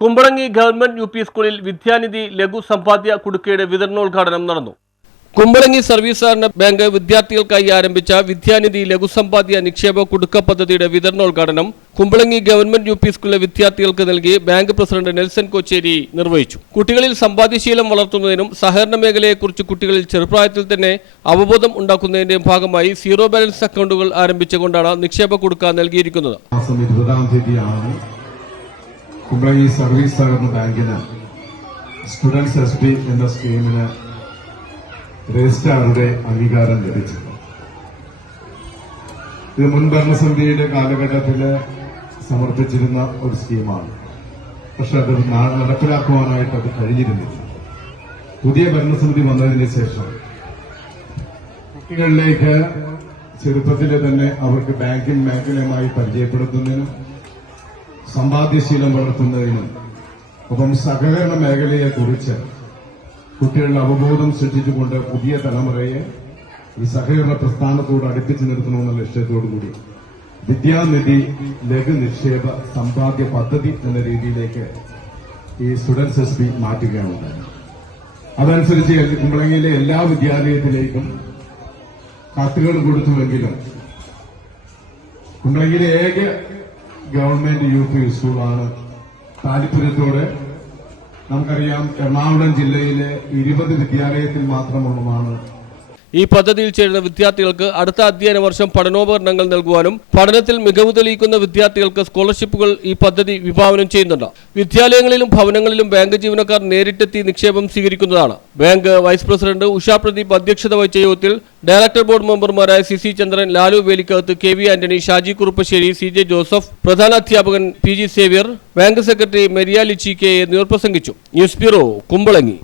Kumbalangi government U P സ്കൂളിൽ വിദ്യാനിധി ലഘു സമ്പാദ്യ കുടുക്കയുടെ വിതരണോദ്ഘാടനം നടന്നു. കുമ്പളങ്ങി സർവീസ് സഹകരണ ബാങ്ക് വിദ്യാർത്ഥികൾക്കായി ആരംഭിച്ച വിദ്യാനിധി ലഘുസമ്പാദ്യ നിക്ഷേപ കുടുക്ക പദ്ധതിയുടെ വിതരണോദ്ഘാടനം കുമ്പളങ്ങി ഗവൺമെന്റ് യു പി സ്കൂളിലെ വിദ്യാർത്ഥികൾക്ക് നൽകി ബാങ്ക് പ്രസിഡന്റ് നെൽസൺ കൊച്ചേരി നിർവഹിച്ചു. കുട്ടികളിൽ സമ്പാദ്യശീലം വളർത്തുന്നതിനും സഹകരണ മേഖലയെക്കുറിച്ച് കുട്ടികളിൽ ചെറുപ്രായത്തിൽ തന്നെ അവബോധം ഉണ്ടാക്കുന്നതിന്റെ ഭാഗമായി സീറോ ബാലൻസ് അക്കൗണ്ടുകൾ ആരംഭിച്ചുകൊണ്ടാണ് നിക്ഷേപ കുടുക്ക നൽകിയിരിക്കുന്നത്. മാസം ഇരുപതാം തീയതിയാണ് കുമ്പളങ്ങി സർവീസ് സഹകരണ ബാങ്കിന് സ്റ്റുഡൻസ് എസ് ബി എന്ന സ്കീമിന് രജിസ്ട്രാറുടെ അംഗീകാരം ലഭിച്ചത് ഇത് മുൻ ഭരണസമിതിയുടെ കാലഘട്ടത്തിൽ സമർപ്പിച്ചിരുന്ന ഒരു സ്കീമാണ്. പക്ഷെ അത് നടപ്പിലാക്കുവാനായിട്ട് അത് കഴിഞ്ഞിരുന്നില്ല. പുതിയ ഭരണസമിതി വന്നതിന് ശേഷം കുട്ടികളിലേക്ക് ചെറുപ്പത്തിലെ തന്നെ അവർക്ക് ബാങ്കിംഗ് മേഖലയുമായി പരിചയപ്പെടുത്തുന്നതിനും സമ്പാദ്യശീലം വളർത്തുന്നതിനും ഒപ്പം സഹകരണ മേഖലയെ കുറിച്ച് കുട്ടികളുടെ അവബോധം സൃഷ്ടിച്ചുകൊണ്ട് പുതിയ തലമുറയെ ഈ സഹകരണ പ്രസ്ഥാനത്തോട് അടുപ്പിച്ചു നിർത്തണമെന്ന ലക്ഷ്യത്തോടുകൂടി വിദ്യാനിധി ലഘു നിക്ഷേപ സമ്പാദ്യ പദ്ധതി എന്ന രീതിയിലേക്ക് ഈ സ്റ്റുഡൻസ് എസ് പി മാറ്റുകയാണ് അതനുസരിച്ച് കുമ്പളങ്ങിയിലെ എല്ലാ വിദ്യാലയത്തിലേക്കും കത്തുകൾ കൊടുത്തുവെങ്കിലും കുമ്പളങ്ങിയിലെ ഏക ഗവൺമെന്റ് യു പി സ്കൂളാണ്. താല്പര്യത്തോടെ നമുക്കറിയാം എറണാകുളം ജില്ലയിലെ ഇരുപത് വിദ്യാലയത്തിൽ മാത്രമുള്ളതാണ് ഈ പദ്ധതിയിൽ ചേരുന്ന വിദ്യാർത്ഥികൾക്ക് അടുത്ത അധ്യയന വർഷം പഠനോപകരണങ്ങൾ നൽകുവാനും പഠനത്തിൽ മികവ് തെളിയിക്കുന്ന വിദ്യാർത്ഥികൾക്ക് സ്കോളർഷിപ്പുകൾ ഈ പദ്ധതി വിഭാവനം ചെയ്യുന്നുണ്ട്. വിദ്യാലയങ്ങളിലും ഭവനങ്ങളിലും ബാങ്ക് ജീവനക്കാർ നേരിട്ടെത്തി നിക്ഷേപം സ്വീകരിക്കുന്നതാണ്. Bank vice president Usha Pradeep അധ്യക്ഷത വഹിച്ച യോഗത്തിൽ ഡയറക്ടർ ബോർഡ് മെമ്പർമാരായ C C Chandran Lalu Velikkakathu K V Antony Shaji Kuruppassery C J Joseph പ്രധാന അധ്യാപകൻ P G Xavier bank secretary Mariya Lichi K എന്നിവർ പ്രസംഗിച്ചു. News bureau Kumbalangi.